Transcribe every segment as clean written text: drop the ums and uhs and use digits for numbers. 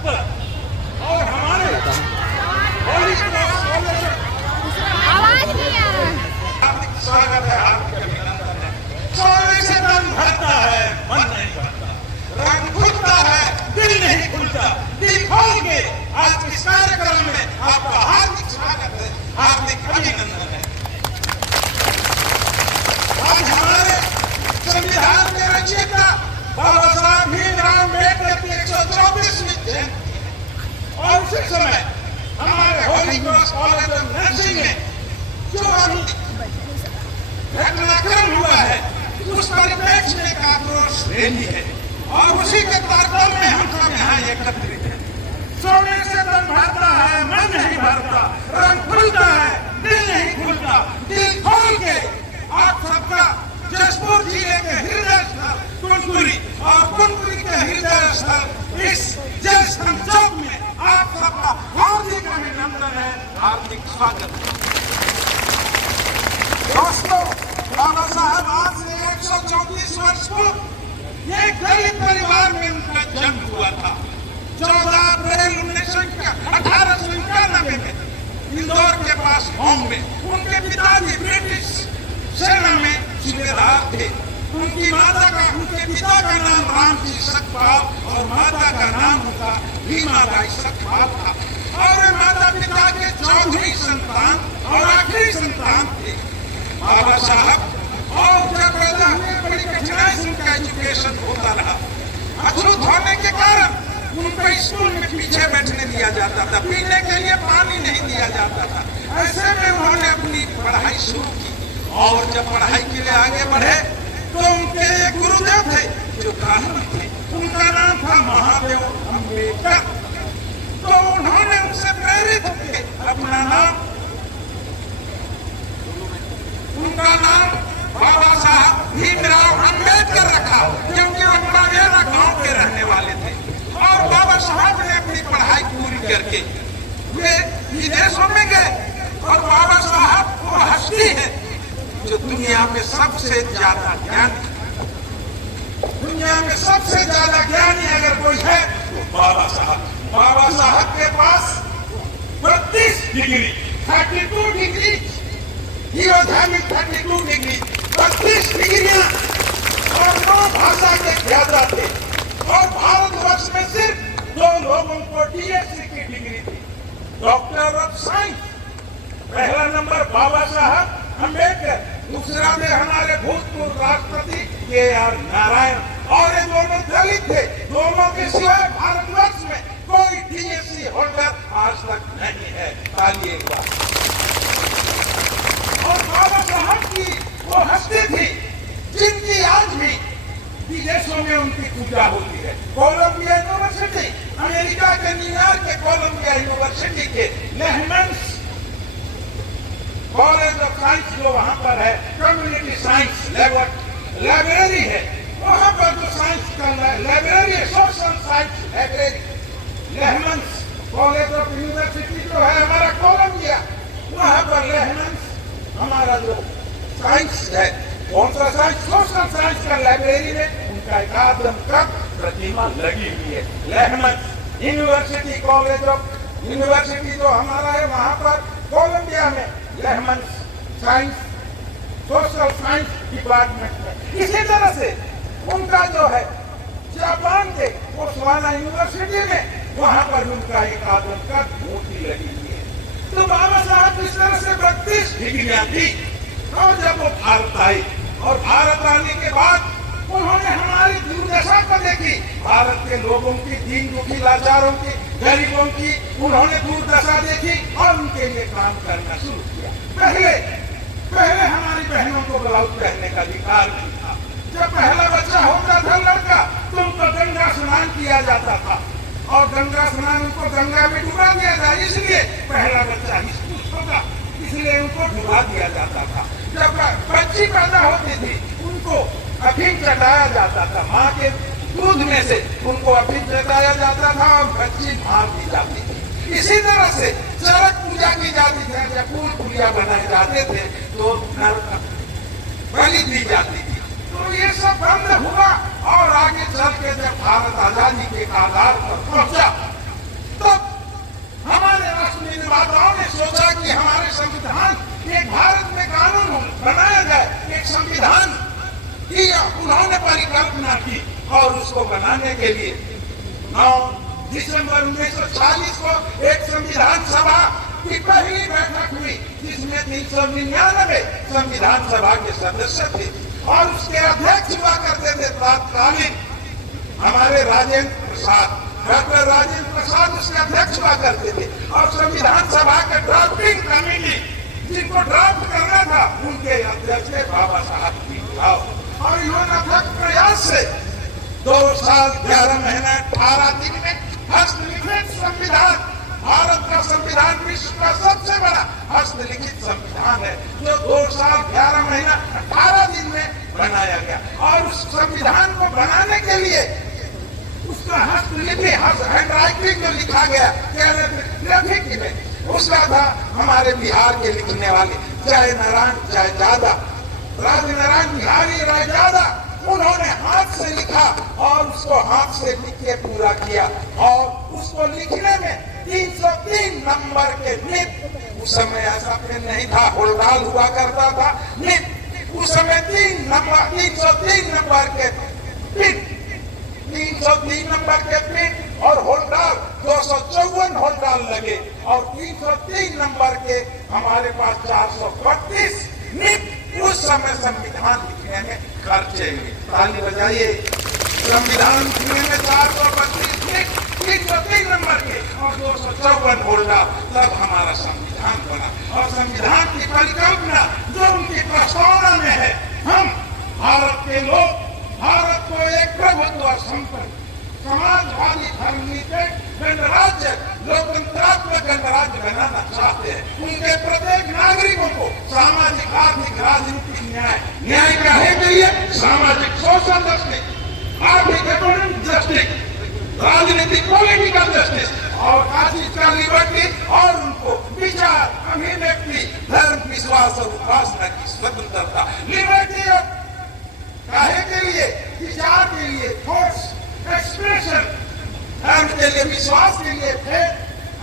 पर और हमारे आवाज नहीं आ रहा। हार्दिक स्वागत है, हार्दिक अभिनंदन है। सोने से तन भरता है, मन नहीं भरता, रंग खुलता है, दिल नहीं खुलता। दिल खोल के आज इस कार्यक्रम में आपका हार्दिक स्वागत है, हार्दिक अभिनंदन है। आज हमारे संविधान के रचयिता बाबा साहब भीमराव अम्बेडकर की 124वीं जयंती और उसी समय हमारे Holi cross college of nursing में जो अभी घटनाक्रम हुआ है उस परिप्रेक्ष्य में एक आक्रोश रैली है और उसी के तारतम्य में हम सब यहाँ एकत्रित हैं। सोने से तन भरता है, मन नहीं भरता, रंग खुलता है, दिल नहीं खुलता। दिल खोल के आप सबका जसपुर जिले के हृदय स्थल कुनकुरी और कुनकुरी के हृदय स्थल इस जल संचोक में आप सबका हार्दिक अभिनंदन है, हार्दिक स्वागत है। दोस्तों, बाबा साहब आज से 134 वर्ष पूर्व एक दलित परिवार में उनका जन्म हुआ था। 14 अप्रैल 1891 में इंदौर के पास बॉम्बे। उनके पिताजी ब्रिटिश सेना में सूबेदार थे। उनके पिता का नाम रामजी सखपाल और माता का नाम उनका भीमाबाई सखपाल था और वे माता पिता के चौथी संतान और आखिरी संतान थे। बाबा साहब और जब पैदा हुए बड़ी कठिनाई से उनका एजुकेशन होता रहा। अछूत होने के कारण उनको स्कूल में पीछे बैठने दिया जाता था, पीने के लिए पानी नहीं दिया जाता था। ऐसे में उन्होंने अपनी पढ़ाई शुरू की और जब पढ़ाई के लिए आगे बढ़े तो उनके एक गुरुदेव थे जो ब्राह्मण थे। उनका नाम था महादेव अम्बेडकर। तो उन्होंने उनसे प्रेरित होकर अपना नाम उनका नाम बाबा साहब भीमराव अम्बेडकर रखा क्योंकि वो बघेला गांव के रहने वाले थे। और बाबा साहब ने अपनी पढ़ाई पूरी करके वे विदेशों में गए और बाबा साहब वो हस्ती है जो दुनिया में सबसे ज्यादा ज्ञानी, दुनिया में सबसे ज्यादा ज्ञानी अगर कोई है तो बाबा साहब। बाबा साहब के पास 32 डिग्री 32 डिग्री ही वैधानिक 32 डिग्री 32 डिग्रियां और 9 भाषा के ज्यादा थे और भारतवर्ष में सिर्फ 2 लोगों को डीएससी की डिग्री थी, डॉक्टर ऑफ साइंस। पहला नंबर बाबा साहब अम्बेडकर, दूसरा में हमारे भूतपूर्व राष्ट्रपति के.आर. नारायण और ये दोनों दलित थे। दोनों के सिवाय भारतवर्ष में कोई डीएससी होल्डर आज तक नहीं है। तालिए एक बार। और बाबा साहब की वो हस्ती थी जिनकी आज भी विदेशों में उनकी पूजा होती है। कोलंबिया यूनिवर्सिटी, अमेरिका के न्यूयॉर्क के कोलंबिया यूनिवर्सिटी के लेहमन्स कॉलेज ऑफ साइंस जो वहाँ पर है, कम्युनिटी साइंस लाइब्रेरी है, वहाँ पर जो साइंस का लाइब्रेरी है, social science library, Lehman's college of university जो है हमारा कोलंबिया, वहाँ पर लेहमन्स हमारा जो साइंस है, कौन सा साइंस, सोशल साइंस का लाइब्रेरी में उनका एक आदम का प्रतिमा लगी हुई है। लेहमन्स यूनिवर्सिटी कॉलेज ऑफ यूनिवर्सिटी जो हमारा है वहाँ पर कोलंबिया में लेहमन्स साइंस सोशल साइंस डिपार्टमेंट में। इसी तरह से उनका जो है जापान के ओसाका यूनिवर्सिटी में वहाँ पर उनका एक आदम का मूर्ति लगी हुई है। तो बाबा साहब इस तरह से 32 डिग्रियां थी और जब वो भारत आई और भारत आने के बाद उन्होंने हमारी दुर्दशा को देखी, भारत के लोगों की, दीन दुखी लाचारों की, गरीबों की उन्होंने दुर्दशा देखी और उनके लिए काम करना शुरू किया। पहले हमारी बहनों को ब्लाउज पहनने का अधिकार नहीं था। जब पहला बच्चा होता था लड़का तो उनको गंगा स्नान किया जाता था और गंगा स्नान उनको गंगा में डुबा दिया जाए, इसलिए पहला बच्चा स्कूल होगा, इसलिए उनको डुबा दिया जाता था। जब बच्ची पैदा होती थी उनको अफीम चटाया जाता था, माँ के दूध में से उनको अफीम चटाया जाता था और बच्ची मार दी जाती थी। इसी तरह से चरक पूजा की जाती थी, जब फूल पूजा बनाए जाते थे तो बलि दी जाती थी। तो ये सब बंद हुआ और आगे चल के जब भारत आजादी के आधार पर पहुंचा और उसको बनाने के लिए 9 दिसंबर 1940 को एक संविधान सभा की पहली बैठक हुई, जिसमें 399 संविधान सभा के सदस्य थे और उसके अध्यक्ष हुआ करते थे तत्कालीन हमारे राजेंद्र प्रसाद, डॉक्टर राजेंद्र प्रसाद उसके अध्यक्ष हुआ करते थे। और संविधान सभा के ड्राफ्टिंग कमेटी जिनको ड्राफ्ट करना था उनके अध्यक्ष थे बाबा साहब भीमराव। और इन्होंने अथक प्रयास से 2 साल 11 महीने 18 दिन में हस्तलिखित संविधान, भारत का संविधान विश्व का सबसे बड़ा हस्तलिखित संविधान है, जो 2 साल 11 महीना 18 दिन में बनाया गया। और उस संविधान को बनाने के लिए उसका हस्तलिपि हैंड राइटिंग जो लिखा गया कैलिग्राफी में, उसका था हमारे बिहार के लिखने वाले जय नारायण जय जादा, राजनारायण बिहारी राय जादा, उन्होंने हाथ से लिखा और उसको हाथ से लिख के पूरा किया। और उसको लिखने में 303 नंबर के निब, उस समय ऐसा पेन नहीं था, होल्डाल हुआ करता था निब, उस समय 303 नंबर के पिन, 303 नंबर के पिन और होल्डाल 254 होल्डाल लगे और 303 नंबर के हमारे पास 432 निब उस समय संविधान लिखने में खर्चे हुए। ताली बजाइए। संविधान लिखने में 432 निब, 303 नंबर के और 254 होल्डाल, तब हमारा संविधान बना। और संविधान की परिकल्पना जो उनकी प्रस्तावना में है, हम भारत के लोग भारत को एक प्रभुत्व संपन्न समाजवादी धर्मनिरपेक्ष गणराज्य, लोकतंत्रात्मक गणराज्य बनाना चाहते हैं। उनके प्रत्येक नागरिकों को सामाजिक, आर्थिक, राजनीतिक न्याय चाहे के लिए सामाजिक सोशल जस्टिस, आर्थिक इकोनॉमिक जस्टिस, राजनीतिक पॉलिटिकल जस्टिस और आर्थिक लिबर्टी, और उनको विचार, अभिव्यक्ति, धर्म, विश्वास और उपासना की स्वतंत्रता, लिबर्टी ऑफ काहे के लिए, विचार के लिए, थॉट्स एक्सप्रेशन, धर्म के लिए, विश्वास के लिए, फेथ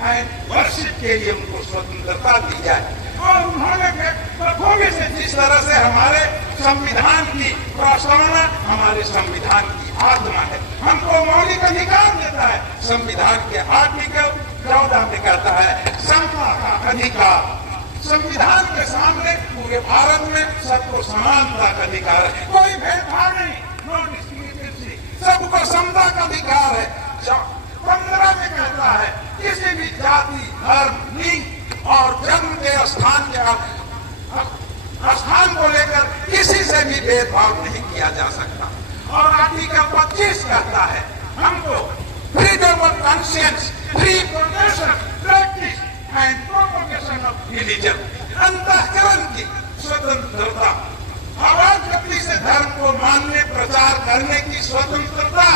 एंड वर्शिप के लिए उनको स्वतंत्रता दी जाए। और उन्होंने बखूबी से जिस तरह से हमारे संविधान की प्रस्तावना हमारे संविधान की आत्मा है, हमको मौलिक अधिकार देता है। संविधान के आर्टिकल 14 में कहता है समता का अधिकार, संविधान के सामने पूरे भारत में सबको समानता का अधिकार है, कोई भेदभाव नहीं, नो डिस्क्रिमिनेशन, सबको समता का अधिकार है। 15 में कहता है किसी भी जाति, धर्म, लिंग और जन्म के स्थान को लेकर किसी से भी भेदभाव नहीं किया जा सकता। और आर्टिकल 25 कहता है हमको freedom of conscience, free profession, practice and propagation of religion, अंतःकरण की स्वतंत्रता, आवाज गति से धर्म को मानने, प्रचार करने की स्वतंत्रता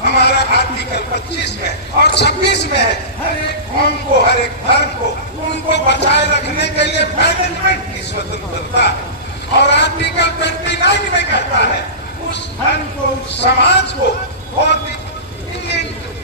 हमारा आर्टिकल 25 में। और 26 में है हर एक कौम को, हर एक धर्म को उनको बचाए रखने के लिए मैनेजमेंट की स्वतंत्रता है। और आर्टिकल 29 में कहता है उस धर्म को, उस समाज को for the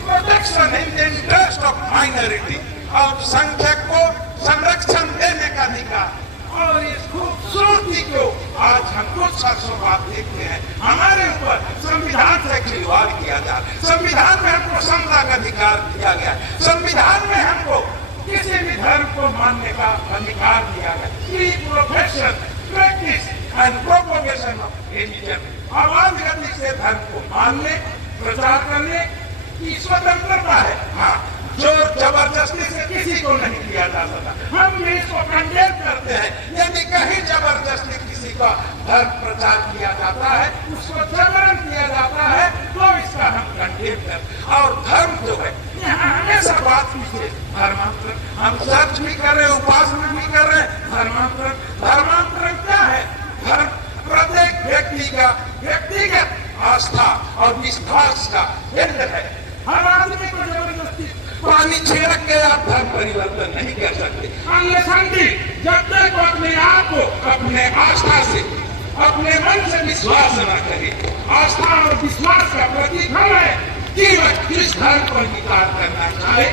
protection in the interest of minority, और संख्यक को संरक्षण देने का अधिकार। और इस खूबसूरती को आज हम कुछ शख्सों को देखते हैं, हमारे ऊपर संविधान से खिलवाड़ किया जा रहा है। संविधान में हमको समता का अधिकार दिया गया है, संविधान में हमको किसी भी धर्म को मानने का अधिकार दिया गया। Free profession, practice and propagation of religion, आवाज गति से धर्म को मानने, प्रचार करने की स्वतंत्रता है। हाँ, जोर जबरदस्ती से किसी को नहीं किया जा सकता। हम भी इसको कंडेम करते हैं। यदि कहीं जबरदस्ती किसी का धर्म प्रचार किया जाता है, उसको जबरन किया जाता है, तो इसका हम कंडेम करते हैं। और धर्म जो है यहाँ हमेशा बात कीजिए, धर्मांतरण हम सर्च भी कर रहे हैं, उपासना भी कर रहे हैं। धर्मांतरण, धर्मांतरण क्या है? धर्म प्रत्येक व्यक्ति का व्यक्तिगत आस्था और विश्वास का केंद्र है। हर आदमी को जबरदस्ती पानी छिड़क के आप धर्म परिवर्तन नहीं कर सकते। जब तक वो अपने आप को अपने आस्था से, अपने मन से विश्वास न करे, आस्था और विश्वास का प्रतीक है कि वह किस धर्म को अंगीकार करना चाहे।